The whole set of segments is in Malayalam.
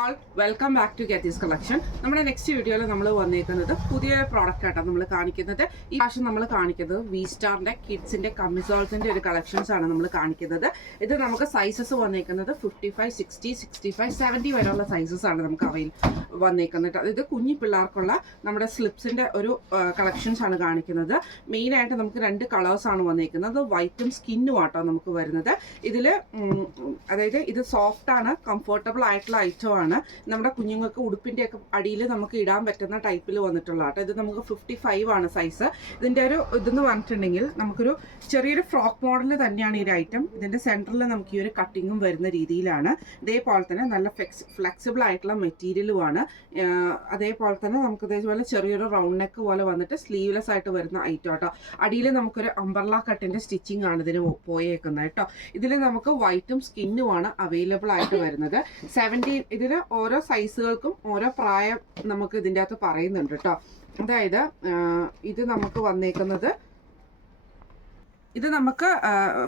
All welcome back to Getty's collection. നമ്മുടെ നെക്സ്റ്റ് വീഡിയോയിൽ നമ്മൾ വന്നിരിക്കുന്നത് പുതിയൊരു പ്രോഡക്റ്റ് ആയിട്ടാണ് നമ്മൾ കാണിക്കുന്നത്. ഈ പ്രാവശ്യം നമ്മൾ കാണിക്കുന്നത് വി സ്റ്റാറിന്റെ കിഡ്സിന്റെ കമ്മിസോൾസിന്റെ ഒരു കളക്ഷൻസ് ആണ് നമ്മൾ കാണിക്കുന്നത്. ഇത് നമുക്ക് സൈസസ് വന്നിരിക്കുന്നത് 55, 60, 65, 70 വരെയുള്ള സൈസസ് ആണ് നമുക്ക് വന്നിരിക്കുന്നത്. ഇത് കുഞ്ഞു പിള്ളേർക്കുള്ള നമ്മുടെ സ്ലിപ്സിന്റെ ഒരു കളക്ഷൻസ് ആണ് കാണിക്കുന്നത്. മെയിൻ ആയിട്ട് നമുക്ക് രണ്ട് കളേഴ്സ് ആണ് വന്നിരിക്കുന്നത്, വൈറ്റും സ്കിന്നും ആട്ടോ നമുക്ക് വരുന്നത്. ഇതില് അതായത് ഇത് സോഫ്റ്റ് ആണ്, കംഫർട്ടബിൾ ആയിട്ടുള്ള ഐറ്റം ആണ്. നമ്മുടെ കുഞ്ഞുങ്ങൾക്ക് ഉടുപ്പിന്റെ ഒക്കെ അടിയിൽ നമുക്ക് ഇടാൻ പറ്റുന്ന ടൈപ്പിൽ വന്നിട്ടുള്ള ആട്ടോ. ഇത് നമുക്ക് 55 ആണ് സൈസ്. ഇതിന്റെ ഒരു ഇതെന്ന് പറഞ്ഞിട്ടുണ്ടെങ്കിൽ നമുക്കൊരു ചെറിയൊരു ഫ്രോക്ക് മോഡൽ തന്നെയാണ് ഈ ഒരു ഐറ്റം. ഇതിന്റെ സെന്ററിൽ നമുക്ക് ഈ ഒരു കട്ടിങ്ങും വരുന്ന രീതിയിലാണ്. ഇതേപോലെ തന്നെ നല്ല ഫ്ലെക്സിബിൾ ആയിട്ടുള്ള മെറ്റീരിയലുമാണ്. അതേപോലെ തന്നെ നമുക്ക് ഇതേപോലെ ചെറിയൊരു റൗണ്ട് നെക്ക് പോലെ വന്നിട്ട് സ്ലീവ്ലെസ് ആയിട്ട് വരുന്ന ഐറ്റം ആട്ടോ. അടിയിൽ നമുക്കൊരു അംബർല കട്ടിന്റെ സ്റ്റിച്ചിങ് ആണ് ഇതിന് പോയേക്കുന്നത് കേട്ടോ. ഇതിൽ നമുക്ക് വൈറ്റും സ്കിന്നുമാണ് അവൈലബിൾ ആയിട്ട് വരുന്നത്. 70 ഇതിൽ ഓരോ സൈസുകൾക്കും ഓരോ പ്രായം നമുക്ക് ഇതിൻ്റെ അകത്ത് പറയുന്നുണ്ട് കേട്ടോ. അതായത് ഇത് നമുക്ക് വന്നേക്കുന്നത്, ഇത് നമുക്ക്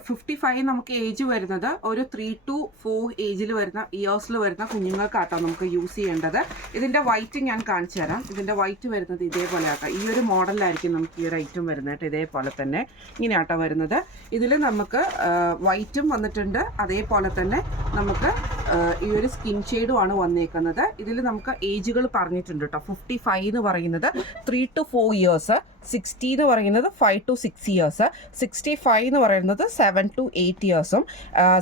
55 നമുക്ക് ഏജ് വരുന്നത് ഒരു 3 to 4 ഏജിൽ വരുന്ന ഇയേഴ്സിൽ വരുന്ന കുഞ്ഞുങ്ങൾക്കാട്ടോ നമുക്ക് യൂസ് ചെയ്യേണ്ടത്. ഇതിൻ്റെ വൈറ്റ് ഞാൻ കാണിച്ചു തരാം. ഇതിൻ്റെ വൈറ്റ് വരുന്നത് ഇതേപോലെ ആട്ടോ. ഈ ഒരു മോഡലിലായിരിക്കും നമുക്ക് ഈ ഒരു ഐറ്റം വരുന്നത് കേട്ടോ. ഇതേപോലെ തന്നെ ഇങ്ങനെ ആട്ടോ വരുന്നത്. ഇതിൽ നമുക്ക് വൈറ്റും വന്നിട്ടുണ്ട്, അതേപോലെ തന്നെ നമുക്ക് ഈ ഒരു സ്കിൻ ഷെയ്ഡും ആണ് വന്നേക്കുന്നത്. ഇതിൽ നമുക്ക് ഏജുകൾ പറഞ്ഞിട്ടുണ്ട് കേട്ടോ. 55 എന്ന് പറയുന്നത് 3 to 4 ഇയേഴ്സ്, 60 എന്ന് പറയുന്നത് 5 to 6 ഇയേഴ്സ്, 65 എന്ന് പറയുന്നത് 7 to 8 ഇയേഴ്സും,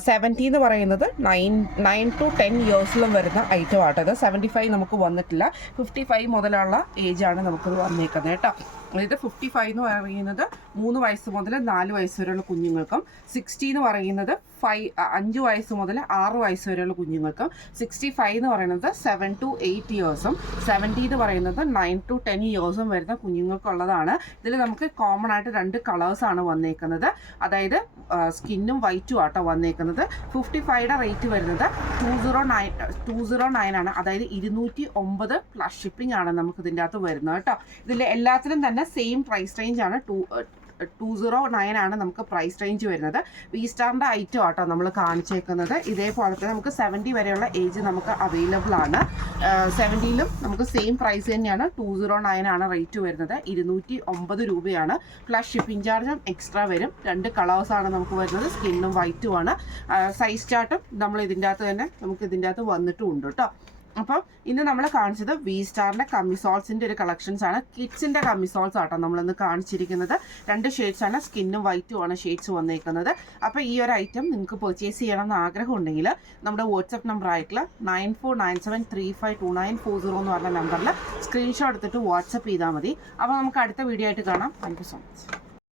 70 എന്ന് പറയുന്നത് 9 to 10 ഇയേഴ്സിലും വരുന്ന ഐറ്റം ആട്ടോ. ഇത് 75 നമുക്ക് വന്നിട്ടില്ല. 55 മുതലുള്ള ഏജാണ് നമുക്കത് വന്നേക്കുന്നത് കേട്ടോ. അതായത് 55 എന്ന് പറയുന്നത് 3 വയസ്സ് മുതൽ 4 വയസ്സ് വരെയുള്ള കുഞ്ഞുങ്ങൾക്കും, 60 എന്ന് പറയുന്നത് 5 വയസ്സ് മുതൽ 6 വയസ്സ് വരെയുള്ള കുഞ്ഞുങ്ങൾക്കും, 65 എന്ന് പറയുന്നത് 7 to 8 ഇയേഴ്സും, 70 എന്ന് പറയുന്നത് 9 to 10 ഇയേഴ്സും വരുന്ന കുഞ്ഞുങ്ങൾക്കുള്ളതാണ്. ഇതിൽ നമുക്ക് കോമൺ ആയിട്ട് രണ്ട് കളേഴ്സാണ് വന്നേക്കുന്നത്. അതായത് സ്കിന്നും വൈറ്റും ആട്ടോ വന്നേക്കുന്നത്. 55യുടെ റേറ്റ് വരുന്നത് 209 ആണ്. അതായത് 209 പ്ലസ് ഷിപ്പിംഗ് ആണ് നമുക്ക് ഇതിൻ്റെ അകത്ത് വരുന്നത് കേട്ടോ. ഇതിൽ എല്ലാത്തിലും തന്നെ സെയിം പ്രൈസ് റേഞ്ച് ആണ്. 209 ആണ് നമുക്ക് പ്രൈസ് റേഞ്ച് വരുന്നത്. വി സ്റ്റാറിൻ്റെ ഐറ്റം ആട്ടോ നമ്മൾ കാണിച്ചേക്കുന്നത്. ഇതേപോലെ തന്നെ നമുക്ക് 70 വരെയുള്ള ഏജ് നമുക്ക് അവൈലബിൾ ആണ്. 70യിലും നമുക്ക് സെയിം പ്രൈസ് തന്നെയാണ്. 209 ആണ് റേറ്റ് വരുന്നത്. 209 രൂപയാണ്. പ്ലസ് ഷിപ്പിംഗ് ചാർജും എക്സ്ട്രാ വരും. രണ്ട് കളേഴ്സാണ് നമുക്ക് വരുന്നത്, സ്കിന്നും വൈറ്റും ആണ്. സൈസ് ചാർട്ടും നമ്മൾ ഇതിൻ്റെ അകത്ത് തന്നെ നമുക്ക് ഇതിൻ്റെ അകത്ത് വന്നിട്ടും ഉണ്ട് കേട്ടോ. അപ്പം ഇന്ന് നമ്മൾ കാണിച്ചത് വി സ്റ്റാറിൻ്റെ കമ്മിസോൾസിൻ്റെ ഒരു കളക്ഷൻസ് ആണ്. കിഡ്സിൻ്റെ കമ്മിസോൾസ് ആട്ടോ നമ്മളിന്ന് കാണിച്ചിരിക്കുന്നത്. രണ്ട് ഷെയ്ഡ്സ് ആണ്, സ്കിന്നും വൈറ്റും ആണ് ഷെയ്ഡ്സ് വന്നേക്കുന്നത്. അപ്പോൾ ഈ ഒരു ഐറ്റം നിങ്ങൾക്ക് പർച്ചേസ് ചെയ്യണമെന്ന് ആഗ്രഹം ഉണ്ടെങ്കിൽ നമ്മുടെ വാട്സപ്പ് നമ്പർ ആയിട്ടുള്ള 9497352940 എന്ന് പറഞ്ഞ നമ്പറിൽ സ്ക്രീൻഷോട്ട് എടുത്തിട്ട് വാട്സപ്പ് ചെയ്താൽ മതി. അപ്പോൾ നമുക്ക് അടുത്ത വീഡിയോ ആയിട്ട് കാണാം. Thank you so much.